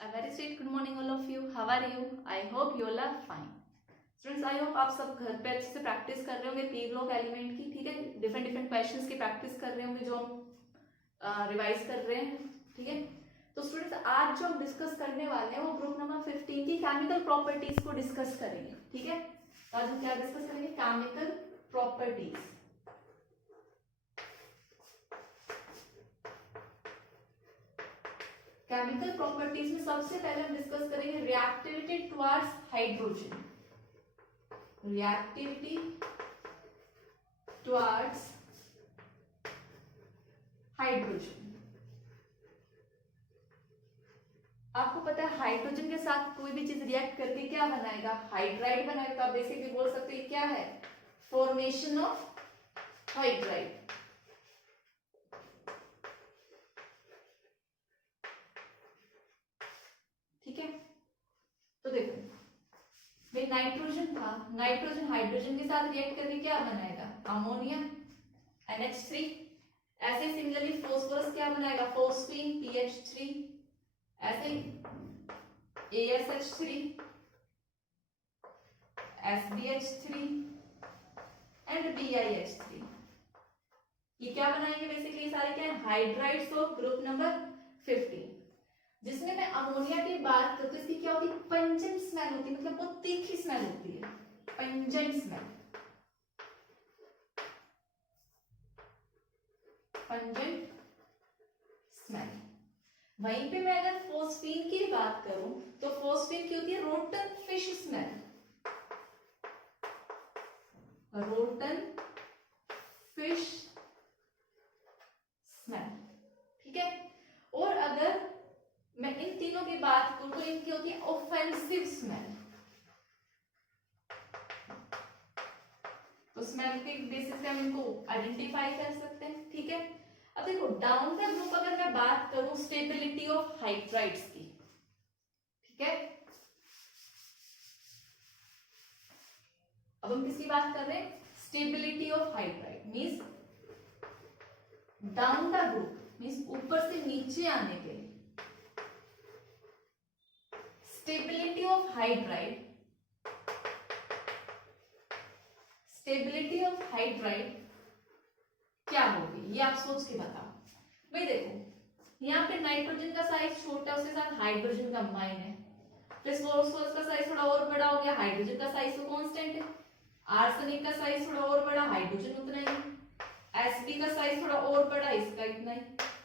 A very sweet good morning all of you. How are you? I hope you all are fine. Students, I hope आप सब घर पे अच्छे से practice कर रहे होंगे पी ब्लॉक एलिमेंट की. ठीक है, डिफरेंट डिफरेंट क्वेश्चंस की प्रैक्टिस कर रहे होंगे जो हम रिवाइज कर रहे हैं. ठीक है, तो स्टूडेंट्स आज जो हम डिस्कस करने वाले हैं वो ग्रुप नंबर 15 की केमिकल प्रॉपर्टीज को डिस्कस करेंगे. ठीक है, आज हम क्या डिस्कस करेंगे? Chemical properties. केमिकल प्रॉपर्टीज में सबसे पहले हम डिस्कस करेंगे reactivity towards hydrogen. Reactivity towards hydrogen. आपको पता है हाइड्रोजन के साथ कोई भी चीज रिएक्ट करके क्या बनाएगा? हाइड्राइड बनाएगा. तो आप बेसिकली बोल सकते हैं क्या है? Formation of hydride. ठीक है, तो देखो भाई नाइट्रोजन था, नाइट्रोजन हाइड्रोजन के साथ रिएक्ट करके क्या बनाएगा? Ammonia NH3. ऐसे सिमिलरली फॉस्फोरस क्या बनाएगा? Phosphine PH3. ऐसे ASH3 SBH3 एंड BiH3. ये क्या बनाएंगे? बेसिकली सारे क्या है? Hydrides of group number 15. जिसमें मैं अमोनिया की बात करूं तो इसकी क्या होती है? पंजेंट स्मेल होती है, मतलब बहुत तीखी स्मेल होती है. Pungent smell, pungent smell. वहीं पे मैं अगर फोस्फीन की बात करूं तो फोस्फीन की होती है rotten fish smell. Rotten fish smell. ठीक है, और अगर मैं इन तीनों की बात करूं तो इनकी होती है ऑफेंसिव स्मेल. तो स्मेल के बेसिस पे हम इनको आइडेंटिफाई कर सकते हैं. ठीक है, अब देखो डाउन द ग्रुप अगर मैं बात करूं स्टेबिलिटी ऑफ हाइड्राइड्स की. ठीक है, अब हम किसकी बात कर रहे हैं? Stability of hydride means down the group means ऊपर से नीचे आने के लिए. Stability of hydride, stability of hydride क्या होगी ये आप सोच के बताओ. भाई देखो यहाँ पे नाइट्रोजन का साइज छोटा है, उसके साथ हाइड्रोजन का माइन है. प्लस फॉस्फोरस का साइज थोड़ा और बड़ा हो गया, हाइड्रोजन का साइज तो कांस्टेंट है. आर्सेनिक का साइज थोड़ा और बड़ा, हाइड्रोजन उतना ही. Sp का साइज थोड़ा और बड़ा, इसका इतना ही.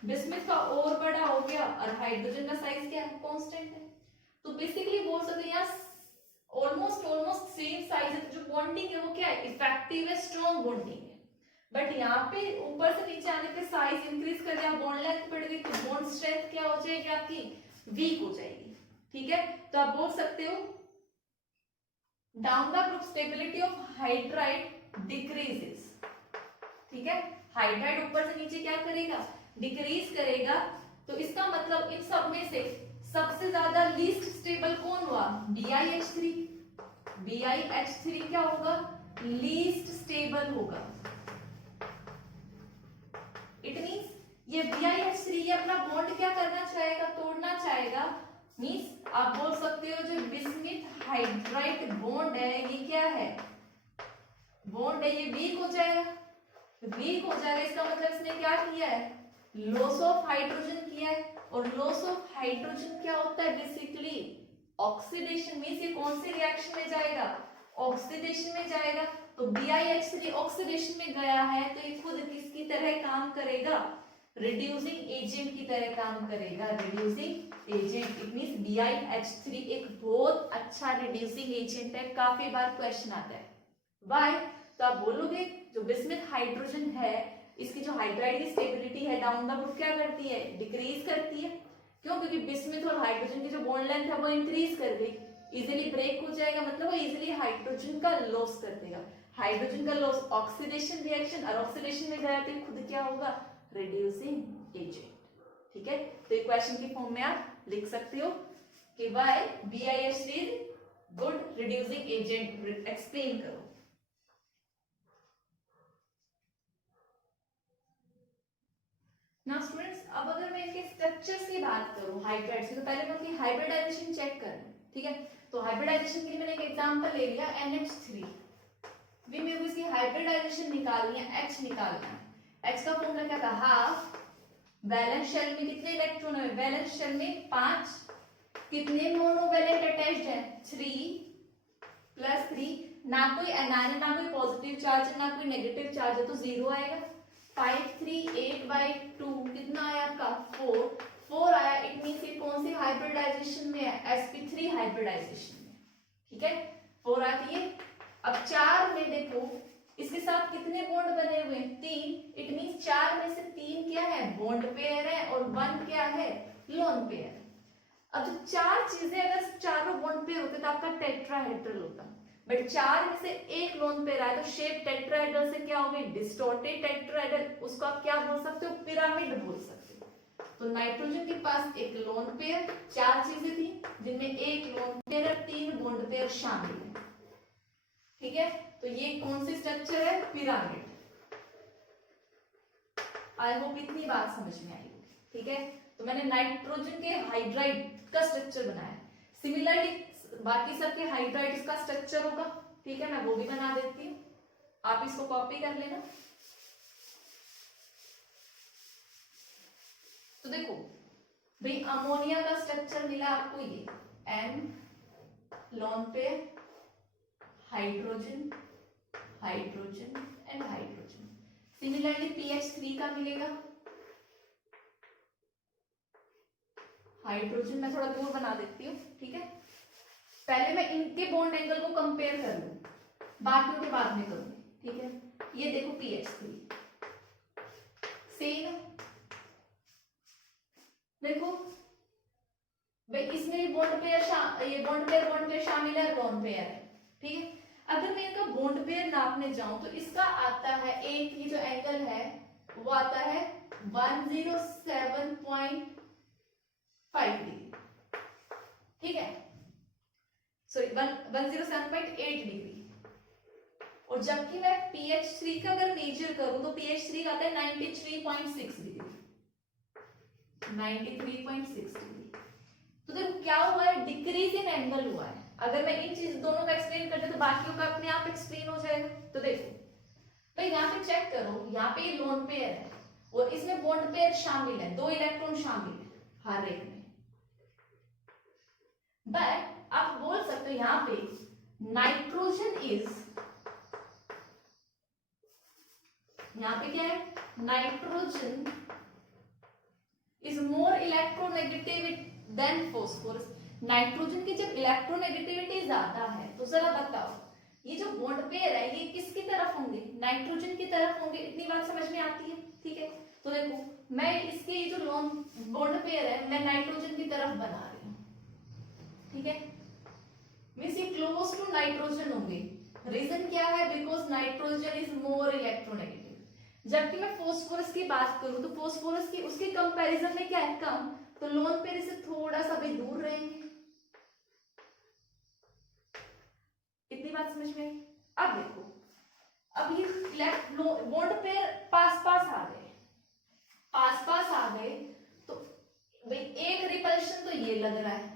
बिस्मिथ का और बड़ा हो गया और हाइड्रोजन का साइज क्या है? कांस्टेंट है. तो बेसिकली बोल सकते हैं यहाँ ऑलमोस्ट सेम साइज है. जो बॉन्डिंग है वो क्या है? इफेक्टिव है, स्ट्रॉन्ग बॉन्डिंग है. बट यहाँ पे ऊपर से नीचे आने पे साइज इंक्रीज कर दिया, बॉन्ड लेंथ बढ़ गई, तो बॉन्ड स्ट्रेंथ क्या हो जाएगी? आपकी वीक हो जाएगी. ठीक है, तो आप बोल सकते हो down the group stability of hydride decreases. ठीक है, हाइड्राइड ऊपर से नीचे क्या करेगा? डिक्रीज करेगा. तो इसका मतलब इन सब में से सबसे ज्यादा लीस्ट स्टेबल कौन हुआ? BiH3. BiH3 क्या होगा? लीस्ट स्टेबल होगा. इट मींस ये BiH3 ये अपना बॉन्ड क्या करना चाहेगा? तोड़ना चाहेगा. मींस आप बोल सकते हो जो बिस्मिथ हाइड्राइड बॉन्ड है ये क्या है? बॉन्ड है, ये वीक हो जाएगा. वीक हो जाएगा इसका मतलब इसने क्या किया है? लॉस ऑफ हाइड्रोजन किया है. और लॉस ऑफ हाइड्रोजन क्या होता है? Basically oxidation. मींस ये कौन से रिएक्शन में जाएगा? ऑक्सीडेशन में जाएगा. तो BiH3 ऑक्सीडेशन में गया है तो ये खुद किसकी तरह काम करेगा? रिड्यूसिंग एजेंट की तरह काम करेगा. Reducing agent. It means BiH3 एक बहुत अच्छा रिड्यूसिंग एजेंट है. काफी बार क्वेश्चन आता है व्हाई. तो आप बोलोगे जो बिस्मिथ हाइड्रोजन है इसकी जो हाइड्राइड की स्टेबिलिटी है डाउन द ग्रुप क्या करती है? डिक्रीज करती है. क्यों? क्योंकि बिस्मिथ और हाइड्रोजन की जो बॉन्ड लेंथ है वो इंक्रीज कर गई, इजीली ब्रेक हो जाएगा. मतलब वो इजीली हाइड्रोजन का लॉस कर देगा. हाइड्रोजन का लॉस ऑक्सीडेशन रिएक्शन, और ऑक्सीडेशन में गया तो खुद क्या होगा? Reducing agent. ठीक है, तो इक्वेशन की फॉर्म में आप लिख सकते हो कि why BiH3 is good reducing agent. Explain करो. Now students अब अगर मैं इनके स्ट्रक्चर्स की बात करूं हाइड्राइड्स की, तो पहले मैं उनकी हाइब्रिडाइजेशन चेक कर लूं, ठीक है। तो हाइब्रिडाइजेशन के लिए मैंने एक एग्जांपल ले लिया NH3, भी मेरे को इसकी हाइब्रिडाइजेशन निकालनी है, H निकालना है। H का फॉर्मूला क्या था, हाफ, वैलेंस शेल में कितने इलेक्ट्रॉन है, वैलेंस शेल में 5, कितने मोनोवैलेंट अटैच्ड है, 3 + 3, ना कोई एनायन है, ना कोई पॉजिटिव चार्ज है, ना कोई नेगेटिव चार्ज है, तो 0 आएगा। 5 3 8/2 कितना आया आपका 4 आया। इट मींस ये कौन सी हाइब्रिडाइजेशन में है, sp3 हाइब्रिडाइजेशन में, ठीक है। 4 आया था ये। अब 4 में देखो इसके साथ कितने बॉन्ड बने हुए हैं, 3। इट मींस 4 में से 3 क्या है, बॉन्ड पेयर है, और 1 क्या है, लोन पेयर। अब जब 4 चीजें अगर चारों बॉन्ड पेयर होते तो आपका टेट्राहेड्रल होता, बट 4 में से एक लोन पेयर आया तो शेप टेट्राहेड्रल से क्या हो गई, डिस्टॉर्टेड टेट्राहेड्रल। उसको आप क्या बोल सकते हो, पिरामिड बोल सकते हो। तो नाइट्रोजन के पास एक लोन पेयर, 4 चीजें थी जिनमें एक लोन पेयर और 3 बॉन्ड पेयर शामिल है, ठीक है। तो ये कौन सी स्ट्रक्चर है, पिरामिड। आई होप इतनी बात समझ में आई, ठीक है। तो मैंने नाइट्रोजन के हाइड्राइड का स्ट्रक्चर बनाया। सिमिलरली बाकी सबके हाइड्राइड्स का स्ट्रक्चर होगा, ठीक है। मैं वो भी बना देती हूँ, आप इसको कॉपी कर लेना। तो देखो भाई, अमोनिया का स्ट्रक्चर मिला आपको, ये N lone pair, hydrogen, hydrogen and hydrogen. Similarly PH3 का मिलेगा, हाइड्रोजन। मैं थोड़ा दूर बना देती हूँ, ठीक है। पहले मैं इनके बॉन्ड एंगल को कंपेयर कर लूं, बाकियों के बाद में करूंगी, ठीक है। ये देखो PH3 सेम, देखो भाई इसमें ये बॉन्ड पेयर शामिल है, लोन पेयर है, ठीक है। अगर मैं इनका बॉन्ड पेयर नापने जाऊं तो इसका आता है, एक ये जो एंगल है वो आता है 107.5 डिग्री, ठीक है, सॉरी 107.8 डिग्री। और जबकि मैं PH3 का अगर मेजर करूं तो PH3 का आता है 93.6 डिग्री, 93.6 डिग्री। तो देखो क्या हुआ है, डिक्रीज इन एंगल हुआ है। अगर मैं इन चीज दोनों का एक्सप्लेन करते तो बाकियों का अपने आप एक्सप्लेन हो जाएगा। तो देखो भाई यहाँ पे चेक करो, यहाँ पे लोन पेयर है और इसमें बॉन्ड पेयर शामिल है, 2 इलेक्ट्रॉन शामिल है हर एक में। बट आप बोल सकते हो यहाँ पे नाइट्रोजन इज, यहाँ पे क्या है, nitrogen is more electronegative than phosphorus. Nitrogen की जब इलेक्ट्रोनेगेटिविटी ज्यादा है तो जरा बताओ ये जो बॉन्ड पेयर है ये किसकी तरफ होंगे, नाइट्रोजन की तरफ होंगे। इतनी बात समझ में आती है, ठीक है। तो देखो मैं इसके ये जो लोन बॉन्ड पेयर है मैं नाइट्रोजन की तरफ बना रही हूँ, ठीक है। मींस ये क्लोज टू नाइट्रोजन होंगे। रीजन क्या है, because nitrogen is more electronegative. जबकि मैं फास्फोरस की बात करूं तो फास्फोरस की उसके कंपैरिजन में क्या है, कम। तो लोन पेयर से थोड़ा सा भी दूर रहेंगे। इतनी बात समझ में आई। अब देखो, अब ये बॉन्ड पेयर पास पास आ गए, पास पास आ गए तो भाई एक रिपल्शन तो ये लग रहा है।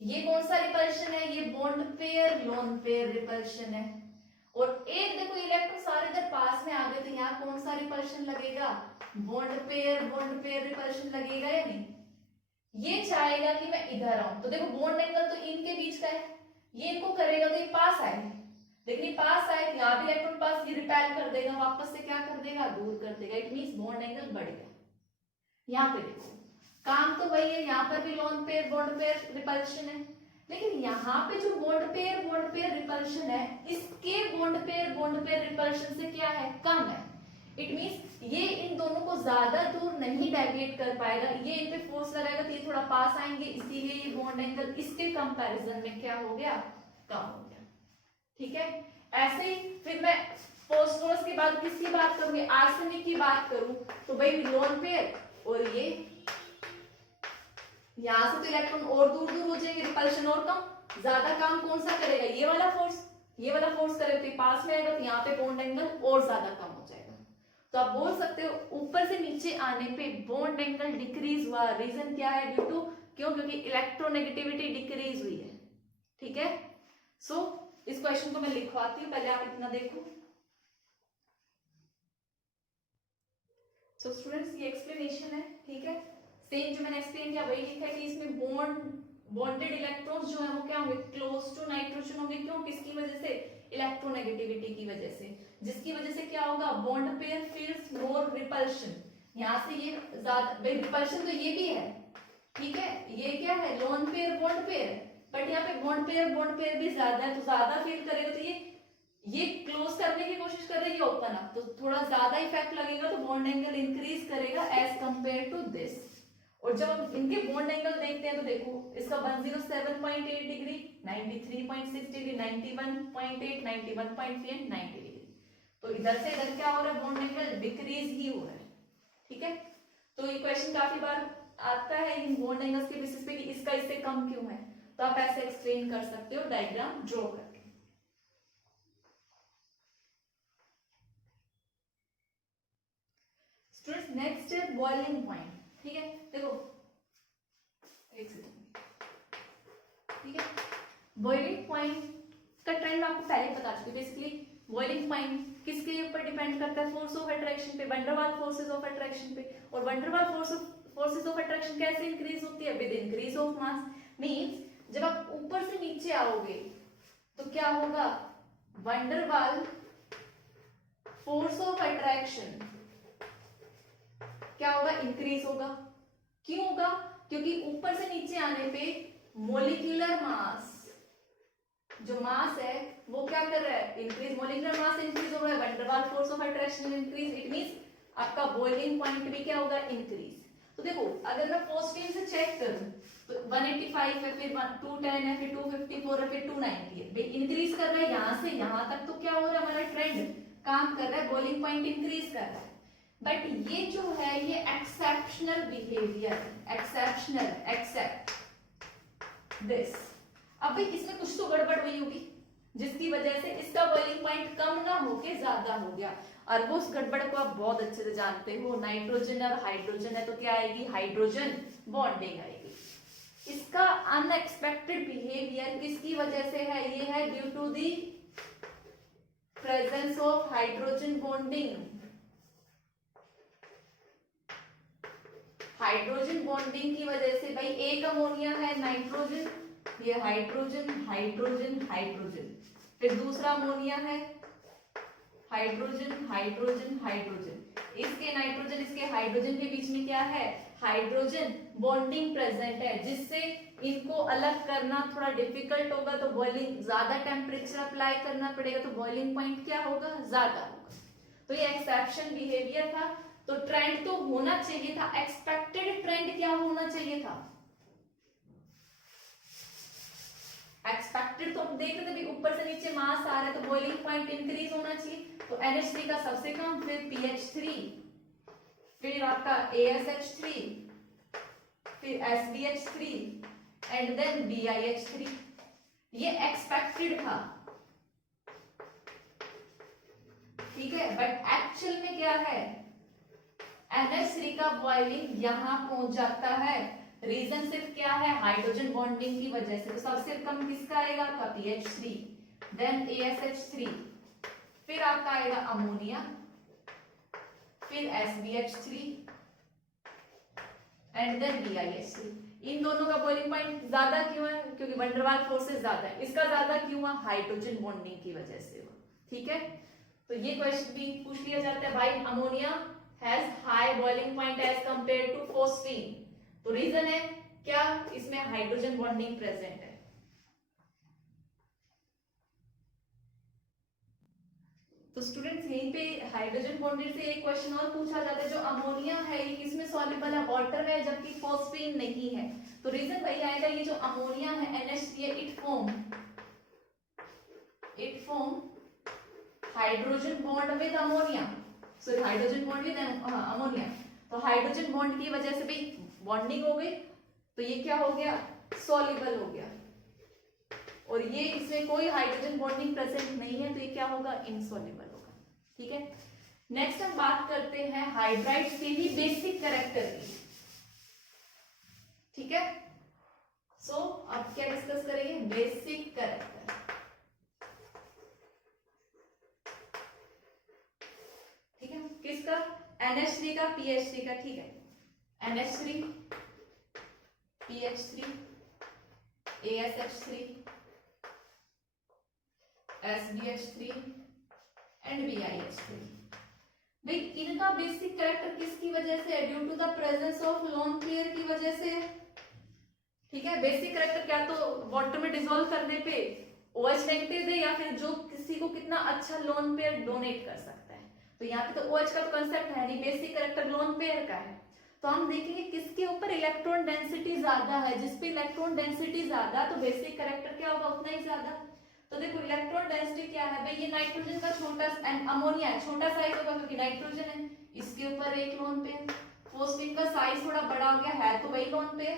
ये कौन सा रिपल्शन है, ये bond pair lone pair repulsion है। और एक देखो इलेक्ट्रॉन सारे इधर पास में आ गए तो यहाँ कौन सा रिपल्शन लगेगा, बॉन्ड पेयर रिपल्शन लगेगा या नहीं। ये चाहेगा कि मैं इधर आऊं तो देखो बॉन्ड एंगल तो इनके बीच का है, ये इनको करेगा तो ये पास आए, लेकिन ये पास आए तो यहाँ भी इलेक्ट्रॉन पास, ये रिपेल कर देगा, वापस से क्या कर देगा, दूर कर देगा। इट मींस बॉन्ड एंगल बढ़ गया। यहाँ पे देखो काम तो वही है, यहाँ पर भी lone pair bond pair repulsion है, लेकिन यहाँ पे जो बॉन्ड पेयर रिपल्शन है इसके बॉन्ड पेयर रिपल्शन से क्या है, कम है। इट मींस ये इन दोनों को ज्यादा दूर नहीं डेविएट कर पाएगा, ये इन पे फोर्स लगाएगा तो ये थोड़ा पास आएंगे, इसीलिए ये बॉन्ड एंगल इसके कंपैरिजन में क्या हो गया, कम हो गया, ठीक है। ऐसे ही फिर मैं फास्फोरस के बाद किसकी बात करूंगी, आर्सेनिक की बात करूं तो भाई लोन पेयर, और ये यहां से तो इलेक्ट्रॉन और दूर दूर हो जाएंगे, रिपल्शन और कम। ज्यादा काम कौन सा करेगा, ये वाला फोर्स करेगा तो पास में आएगा तो यहाँ पे बॉन्ड एंगल और ज्यादा कम हो जाएगा। तो आप बोल सकते हो ऊपर से नीचे आने पे बॉन्ड एंगल डिक्रीज हुआ। रीजन क्या है? ड्यू टू, क्यों? क्योंकि इलेक्ट्रोनेगेटिविटी डिक्रीज हुई है। ठीक है, सो इस क्वेश्चन को मैं लिखवाती हूँ, पहले आप इतना देखो। सो स्टूडेंट्स ये एक्सप्लेनेशन है, ठीक है। सेम जो मैंने एक्सप्लेन किया वही लिखा है कि इसमें बॉन्डेड इलेक्ट्रॉन्स जो है वो क्या होंगे? क्लोज टू नाइट्रोजन होंगे। क्यों? किसकी वजह से? इलेक्ट्रोनेगेटिविटी की वजह से, जिसकी वजह से क्या होगा? Bond pair feels more repulsion. यहाँ से ये ज्यादा रिपल्शन तो ये भी है, ठीक है, ये क्या है? Lone pair bond pair, but यहाँ पे बॉन्ड पेयर भी ज्यादा है, तो ज्यादा फील करेगा। तो ये क्लोज करने की कोशिश कर रही है, ओपन अप, तो थोड़ा ज्यादा इफेक्ट लगेगा, तो बॉन्ड एंगल इंक्रीज करेगा एज कंपेयर टू दिस। और जब हम इनके बॉन्ड एंगल देखते हैं तो देखो इसका 107.8 डिग्री, 93.6 डिग्री, 91.8, 91.3 एंड 90 डिग्री। तो इधर से इधर क्या हो रहा है? बॉन्ड एंगल डिक्रीज ही हो रहा है। ठीक है, तो ये क्वेश्चन काफी बार आता है इन बॉन्ड एंगल्स के बेसिस पे कि इसका इससे कम क्यों है, तो आप ऐसे एक्सप्लेन कर सकते हो डायग्राम ड्रॉ करके। स्टूडेंट्स नेक्स्ट है बॉइलिंग पॉइंट। ठीक है, देखो एक सेकंड, ठीक है, बॉइलिंग पॉइंट का ट्रेंड मैं आपको पहले बता चुकी हूँ। बेसिकली बॉइलिंग पॉइंट किसके ऊपर डिपेंड करता है? फोर्स ऑफ अट्रैक्शन पे, वंडरवाल फोर्सेस ऑफ अट्रैक्शन पे। और वंडरवाल फोर्सेस ऑफ अट्रैक्शन कैसे इंक्रीज होती है? With increase of mass. Means जब आप ऊपर से नीचे आओगे तो क्या होगा? वंडरवाल फोर्स ऑफ अट्रैक्शन क्या होगा? इंक्रीज होगा। क्यों होगा? क्योंकि ऊपर से नीचे आने पे मोलिक्यूलर मास, जो मास है वो क्या कर रहा है? इंक्रीज। मोलिक्यूलर मास इंक्रीज हो रहा है, van der Waals force of attraction increase, it means आपका बॉइलिंग पॉइंट भी क्या होगा? इंक्रीज। तो देखो अगर मैं पॉजिटिव से चेक करूं तो 185 है, फिर 210 है, फिर 254 है, फिर 290 है, भाई इंक्रीज कर रहा है यहां से यहां तक। तो क्या हो रहा है? हमारा ट्रेंड काम कर रहा है, बॉइलिंग पॉइंट इंक्रीज कर रहा है। बट ये जो है ये exceptional behaviour, exceptional, accept this. अब भाई इसमें कुछ तो गड़बड़ हुई होगी जिसकी वजह से इसका बॉइलिंग पॉइंट कम ना होके ज्यादा हो गया। और वो उस गड़बड़ को आप बहुत अच्छे से जानते हो, नाइट्रोजन और हाइड्रोजन है तो क्या आएगी? हाइड्रोजन बॉन्डिंग आएगी। इसका अनएक्सपेक्टेड बिहेवियर किसकी वजह से है? ये है due to the presence of hydrogen bonding. Hydrogen bonding की वजह से भाई एक अमोनिया है, नाइट्रोजन, ये हाइड्रोजन, हाइड्रोजन, हाइड्रोजन, फिर दूसरा अमोनिया है, हाइड्रोजन, हाइड्रोजन, हाइड्रोजन, इसके नाइट्रोजन इसके हाइड्रोजन के बीच में क्या है? हाइड्रोजन बॉन्डिंग प्रेजेंट है, जिससे इनको अलग करना थोड़ा डिफिकल्ट होगा। तो बॉइलिंग, ज्यादा टेम्परेचर अप्लाई करना पड़ेगा, तो बॉइलिंग पॉइंट क्या होगा? ज्यादा होगा। तो ये एक्सेप्शन बिहेवियर था। तो ट्रेंड तो होना चाहिए था, एक्सपेक्टेड ट्रेंड क्या होना चाहिए था? एक्सपेक्टेड तो हम देख रहे थे भी ऊपर से नीचे मास आ रहा है तो बॉइलिंग पॉइंट इंक्रीज होना चाहिए। तो NH3 का सबसे कम, फिर PH3, फिर आपका ASH3, फिर SBH3 एंड देन BiH3। ये एक्सपेक्टेड था, ठीक है, बट एक्चुअल में क्या है? NH3 का बॉइलिंग यहां पहुंच जाता है। रीजन सिर्फ क्या है? हाइड्रोजन बॉन्डिंग की वजह से। तो सबसे कम किसका आएगा? आपका PH3, देन ASH3, फिर आपका आएगा अमोनिया, फिर SBH3 एंड देन BiH3। इन दोनों का बॉइलिंग पॉइंट ज्यादा क्यों है? क्योंकि वंडरवाल फोर्सेस ज्यादा है। इसका ज्यादा क्यों हुआ? हाइड्रोजन बॉन्डिंग की वजह से हुआ। ठीक है, तो ये क्वेश्चन भी पूछ लिया जाता है, भाई ammonia has high boiling point as compare to phosphine. तो रीजन है क्या? इसमें हाइड्रोजन बॉन्डिंग प्रेजेंट है। तो स्टूडेंट्स यहीं पे हाइड्रोजन बॉन्डिंग से एक क्वेश्चन और पूछा जाता है, जो अमोनिया है ये किसमें सॉल्युबल है? वाटर में, जबकि फोस्फीन नहीं है। तो रीजन वही आएगा, ये जो अमोनिया है NH3, it form hydrogen bond with ammonia, sorry hydrogen bond with ammonia. तो हाइड्रोजन बॉन्ड की वजह से भी बॉन्डिंग हो गई, तो ये क्या हो गया? सॉल्युबल हो गया। और ये इसमें कोई हाइड्रोजन बॉन्डिंग प्रेजेंट नहीं है, तो ये क्या होगा? इनसॉल्युबल होगा। ठीक है, नेक्स्ट हम बात करते हैं हाइड्राइड्स के ही बेसिक कैरेक्टर की, ठीक है। सो अब क्या डिस्कस करेंगे, बेसिक कैरेक्टर। ठीक है, किसका, NH3 का, PH3 का, ठीक है। NH3, PH3, ASH3, SBH3 and BiH3। भाई इनका बेसिक कैरेक्टर किसकी वजह से है, due to the presence of lone pair की वजह से है, ठीक है। बेसिक कैरेक्टर क्या तो वाटर में डिसॉल्व करने पे OH नेगेटिव है, या फिर जो किसी को कितना अच्छा लोन पेयर डोनेट कर सकता है। तो यहाँ पे तो OH का तो कंसेप्ट है नहीं, बेसिक कैरेक्टर लोन पेयर का है। तो हम देखेंगे किसके ऊपर इलेक्ट्रॉन डेंसिटी ज्यादा है, जिसपे इलेक्ट्रॉन डेंसिटी ज्यादा तो बेसिक कैरेक्टर क्या होगा उतना ही ज्यादा। तो देखो इलेक्ट्रॉन डेंसिटी क्या है भाई, ये नाइट्रोजन का छोटा एंड अमोनिया है, छोटा साइज होगा क्योंकि नाइट्रोजन है, इसके ऊपर एक लोन पेयर। फोस्फिन का साइज थोड़ा बड़ा हो गया है तो वही लोन पेयर,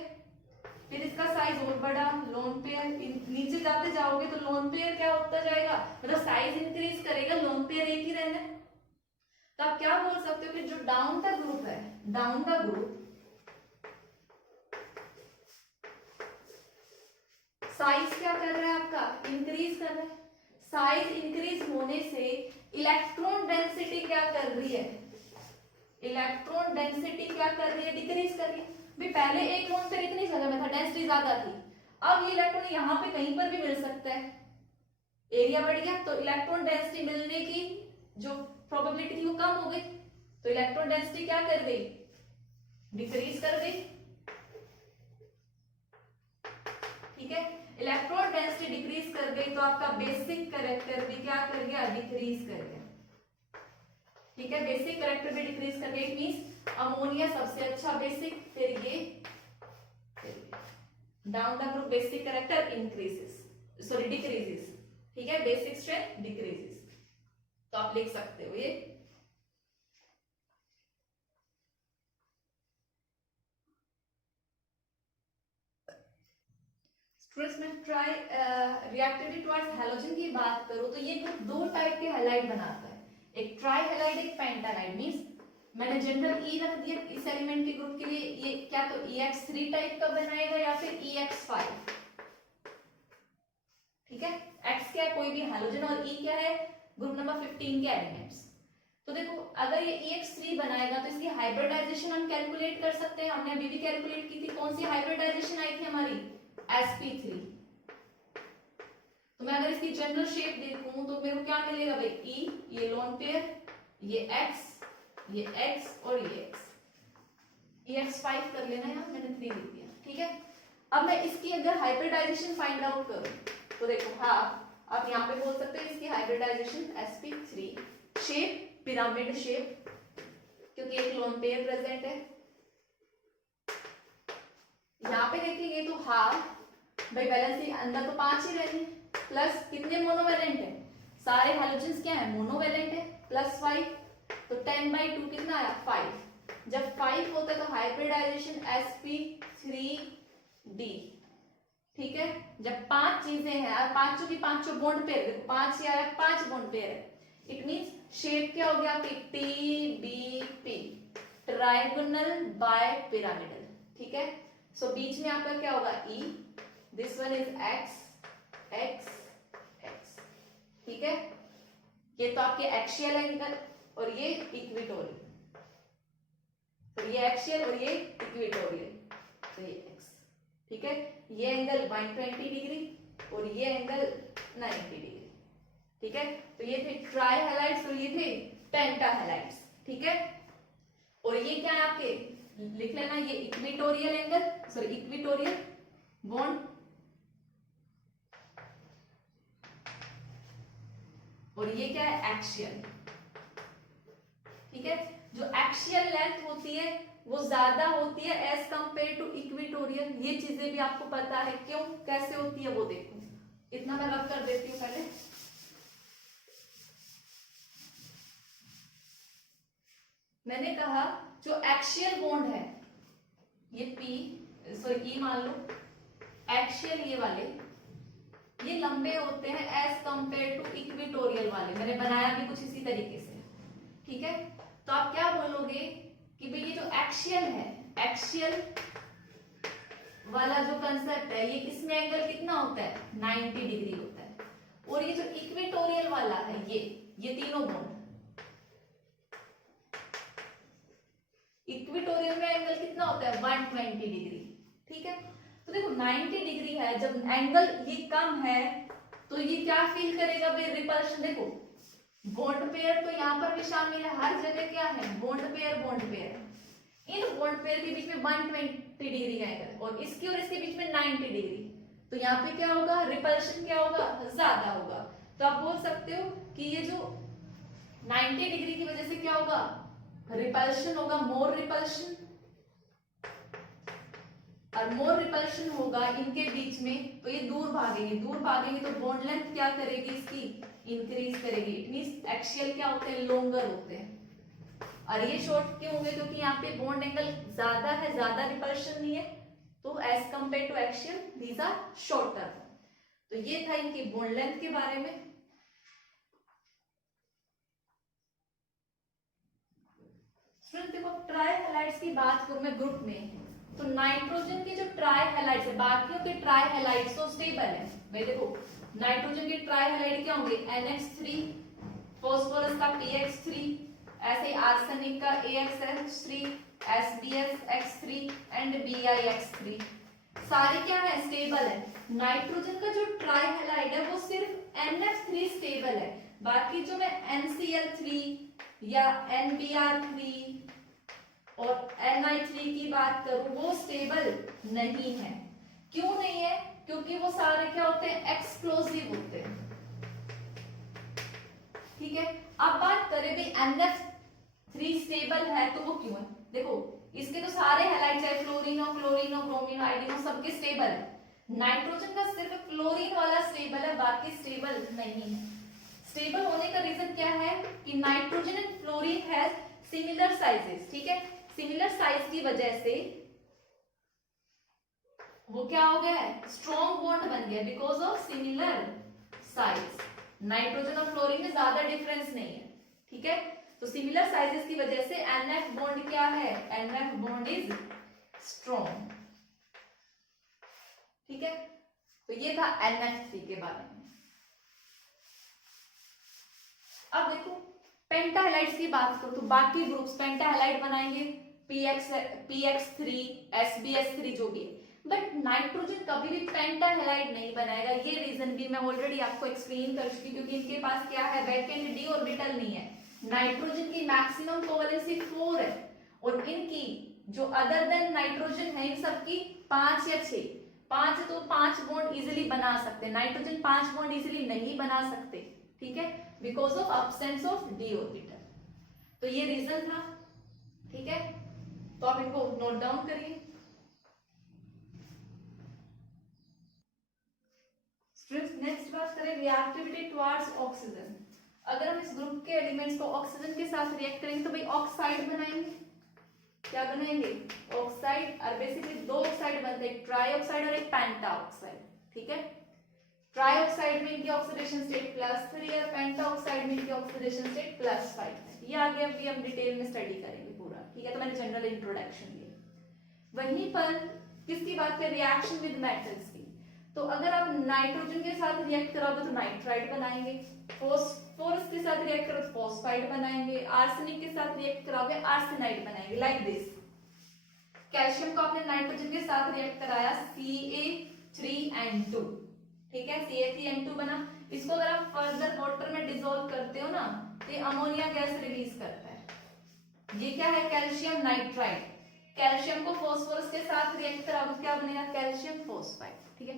फिर इसका साइज और बड़ा लोन पेयर, नीचे जाते जाओगे तो लोन पेयर क्या होता जाएगा, मतलब साइज इंक्रीज करेगा, लोन पेयर एक ही रहना है। तो आप क्या बोल सकते हो कि जो डाउन का ग्रुप है, डाउन का ग्रुप साइज क्या कर रहा है आपका, इंक्रीज कर रहा है। साइज इंक्रीज होने से इलेक्ट्रॉन डेंसिटी क्या कर रही है, इलेक्ट्रॉन डेंसिटी क्या कर रही है, डिक्रीज कर रही है। भी पहले एक लोन पेयर इतनी जगह में था, डेंसिटी ज्यादा थी, अब ये इलेक्ट्रॉन यहाँ पे कहीं पर भी मिल सकता है, एरिया बढ़ गया तो इलेक्ट्रॉन डेंसिटी मिलने की जो प्रोबेबिलिटी थी वो कम हो गई, तो इलेक्ट्रॉन डेंसिटी क्या कर गई, डिक्रीज कर गई, ठीक है। इलेक्ट्रॉन डेंसिटी डिक्रीज कर गई तो आपका बेसिक कैरेक्टर भी क्या कर गया, डिक्रीज कर गया, ठीक है। बेसिक कैरेक्टर भी डिक्रीज कर गया, इट मींस अमोनिया सबसे अच्छा बेसिक, फिर ये down the group basic character increases, sorry decreases, ठीक है, बेसिक स्ट्रेंथ डिक्रीजेस। तो आप लिख सकते हो ये। स्ट्रेस में ट्राई रिएक्टिविटी टुवर्ड्स हैलोजन की बात करो तो ये ग्रुप दो टाइप के हैलाइड बनाता है, एक ट्राई हैलाइड, एक पेंटालाइड। मींस मैंने जनरल ई रख दिया इस एलिमेंट के ग्रुप के लिए, ये क्या तो EX3 टाइप का बनाएगा या फिर EX5, ठीक है। X क्या है, कोई भी हैलोजन, और E क्या है, ग्रुप नंबर 15 के एलिमेंट्स। तो देखो अगर ये EX3 बनाएगा तो इसकी हाइब्रिडाइजेशन हम कैलकुलेट कर सकते हैं, हमने अभी भी कैलकुलेट की थी, कौन सी हाइब्रिडाइजेशन आई थी हमारी, sp3। तो मैं अगर इसकी जनरल शेप देखूं तो मेरे को क्या मिलेगा भाई, E, ये लोन पेयर, ये X, ये X और ये X, EX5 कर लेना, यहाँ मैंने 3 लिख दिया, ठीक है। अब मैं इसकी अगर हाइब्रिडाइजेशन फाइंड आउट करूं तो देखो हाँ, आप यहाँ पे बोल सकते हो इसकी hybridisation sp3, shape pyramid shape, क्योंकि एक लोन पेयर प्रेजेंट है। यहाँ पे देखेंगे तो हाफ, भाई वैलेंसी अंदर तो 5 ही रहने, प्लस कितने मोनोवैलेंट है, सारे हैलोजेंस क्या है, मोनोवैलेंट है, प्लस 5, तो 10/2 कितना आया, 5। जब 5 होता है तो हाइब्रिडाइजेशन sp3d, ठीक है। जब 5 चीजें हैं और पांचों की पांचों बॉन्ड पेयर, देखो 5 ही आया, 5 बॉन्ड पेयर है, इट मींस शेप क्या हो गया आपकी, TBP, ट्रायगोनल बाय पिरामिडल, ठीक है। सो बीच में आपका क्या होगा, E, this one is X, X, X, ठीक है। ये तो आपके एक्सियल एंगल और ये इक्वेटोरियल, तो ये एक्सियल और ये इक्वेटोरियल, तो ये X, ठीक है। ये एंगल 120 डिग्री और ये एंगल 90 डिग्री, ठीक है। तो ये थे ट्राई हैलाइड्स और ये थे पेंटा हैलाइड्स, ठीक है। और ये क्या है आपके, लिख लेना, ये equatorial angle, sorry equatorial bond, और ये क्या है, एक्सियल, ठीक है। जो एक्सियल लेंथ होती है वो ज्यादा होती है एज कंपेयर टू इक्वेटोरियल, ये चीजें भी आपको पता है, क्यों कैसे होती है वो देखो, इतना मैं रब कर देती हूँ पहले। मैंने कहा जो एक्सियल बॉन्ड है, ये E मान लो, एक्सियल ये वाले ये लंबे होते हैं एज कंपेयर टू इक्वेटोरियल वाले, मैंने बनाया भी कुछ इसी तरीके से, ठीक है, तो आप क्या बोलोगे कि भाई ये जो एक्सियल है, एक्सियल वाला जो कंसेप्ट है, ये इसमें एंगल कितना होता है, 90 डिग्री होता है। और ये जो इक्वेटोरियल वाला है, ये तीनों बॉन्ड, इक्वेटोरियल में एंगल कितना होता है, 120 डिग्री। ठीक है, तो देखो 90 डिग्री है, जब एंगल ये कम है तो ये क्या फील करेगा भाई, रिपल्शन। देखो बॉन्ड पेयर तो यहाँ पर भी शामिल है, हर जगह क्या है, bond pair, bond pair. In bond pair के बीच में 120 डिग्री का एंगल और इसके बीच में 90 डिग्री, तो यहाँ पे क्या होगा, रिपल्शन क्या होगा, ज्यादा होगा। तो आप बोल सकते हो कि ये जो 90 डिग्री की वजह से क्या होगा, रिपल्शन होगा, मोर रिपल्शन। और मोर रिपल्शन होगा इनके बीच में, तो ये दूर भागेंगे तो बॉन्ड लेंथ क्या करेगी, इसकी इंक्रीज करेगी। इट मींस एक्सियल क्या होते हैं, लोंगर होते हैं। और ये शॉर्ट क्यों होंगे, क्योंकि यहाँ पे बॉन्ड एंगल ज्यादा है, ज्यादा रिपल्शन नहीं है, तो as compare to axial these are shorter. तो ये था इनकी बॉन्ड लेंथ के बारे में। स्टूडेंट देखो ट्राई हैलाइड्स की बात करूं मैं ग्रुप में, तो नाइट्रोजन के जो ट्राई हैलाइड्स है, बाकियों के ट्राई हैलाइड्स तो स्टेबल है भाई। देखो नाइट्रोजन के ट्राई हैलाइड क्या होंगे, NH3, फास्फोरस का PX3, ऐसे आर्सेनिक का AXH3, SbSX3 एंड BiX3, सारे क्या है, स्टेबल है। नाइट्रोजन का जो ट्राई हैलाइड है वो सिर्फ NF3 स्टेबल है, बाकी जो मैं NCl3 या NBr3 और Ni3 की बात करूं वो स्टेबल नहीं है। क्यों नहीं है, क्योंकि वो सारे क्या होते हैं, एक्सप्लोसिव होते हैं। ठीक है, अब बात करें भी NF3 स्टेबल है तो वो क्यों है। देखो इसके तो सारे हैलाइड्स है, फ्लोरीनो, क्लोरीनो, ब्रोमीनो, आयोडीनो, सबके स्टेबल है। नाइट्रोजन का सिर्फ क्लोरीन वाला स्टेबल है, बाकी स्टेबल नहीं है। स्टेबल होने का रीजन क्या है कि nitrogen and fluorine has similar sizes. ठीक है, सिमिलर साइज की वजह से वो क्या हो गया है, स्ट्रॉन्ग बॉन्ड बन गया because of similar size. Nitrogen और फ्लोरीन में ज्यादा डिफरेंस नहीं है। ठीक है, तो सिमिलर साइजेस की वजह से NF बॉन्ड क्या है, NF बॉन्ड इज स्ट्रॉन्ग। ठीक है, तो ये था NF3 के बारे में। अब देखो पेंटा हैलाइड्स की बात करो तो बाकी ग्रुप्स पेंटा हैलाइड बनाएंगे, PX3, SbS3 जो भी, बट नाइट्रोजन कभी भी पेंटा हैलाइड नहीं बनाएगा। ये रीजन भी मैं ऑलरेडी आपको एक्सप्लेन कर चुकी, क्योंकि इनके पास क्या है, वैकेंट d ऑर्बिटल नहीं है। नाइट्रोजन की मैक्सिमम कोवेलेंसी 4 है और इनकी जो अदर देन नाइट्रोजन है इन सबकी 5 या 6, 5 तो 5 बॉन्ड इजिली बना सकते हैं, नाइट्रोजन 5 बॉन्ड इजिली नहीं बना सकते। ठीक है, because of absence of d orbital. तो ये रीजन था। ठीक है, तो आप इनको नोट डाउन करिए। नेक्स्ट बात करें रिएक्टिविटी टुवर्ड्स ऑक्सीजन। अगर हम इस ग्रुप के एलिमेंट्स को ऑक्सीजन के साथ रिएक्ट करेंगे तो भाई ऑक्साइड बनाएंगे। क्या बनाएंगे, ऑक्साइड। और बेसिकली 2 ऑक्साइड बनते हैं, ट्राई ऑक्साइड और एक पेंटा ऑक्साइड। ठीक है, ट्राई ऑक्साइड में इनकी ऑक्सीडेशन स्टेट +3 और पेंटा ऑक्साइड में इनकी ऑक्सीडेशन स्टेट +5 है। ये आगे अभी हम डिटेल में स्टडी करेंगे पूरा। ठीक है, तो मैंने जनरल इंट्रोडक्शन दिया। वहीं पर किसकी बात करें, रिएक्शन विद मेटल्स की। तो अगर आप नाइट्रोजन के साथ रिएक्ट कराओगे तो नाइट्राइड बनाएंगे, फॉस्फोरस के साथ रिएक्ट करो तो फॉस्फाइड बनाएंगे, आर्सेनिक के साथ रिएक्ट कराओगे आर्सेनाइड बनाएंगे, लाइक दिस। कैल्शियम को आपने नाइट्रोजन के साथ रिएक्ट कराया Ca3N2। ठीक है, Ca3N2 बना। इसको अगर आप फर्दर वाटर में डिसॉल्व करते हो ना तो ये अमोनिया गैस रिलीज करता है। ये क्या है, कैल्शियम नाइट्राइड। कैल्शियम को फास्फोरस के साथ रिएक्ट कराओगे तो क्या बनेगा, कैल्शियम फॉस्फाइड। ठीक है,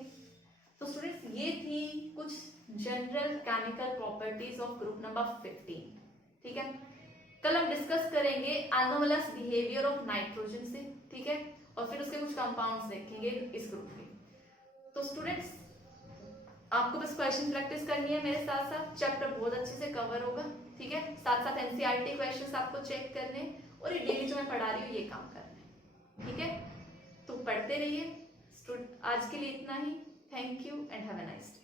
तो स्टूडेंट्स ये थी कुछ general chemical properties of group number 15। ठीक है, कल हम डिस्कस करेंगे एनोमलस बिहेवियर ऑफ नाइट्रोजन से। ठीक है, और फिर उसके कुछ कंपाउंड्स देखेंगे इस ग्रुप के। तो स्टूडेंट्स आपको बस क्वेश्चन प्रैक्टिस करनी है मेरे साथ साथ, चैप्टर बहुत अच्छे से कवर होगा। ठीक है, साथ साथ एनसीईआरटी क्वेश्चंस आपको चेक करने और ये डेली जो मैं पढ़ा रही हूँ ये काम करना है। ठीक है, तो पढ़ते रहिए। आज के लिए इतना ही। Thank you and have a nice day.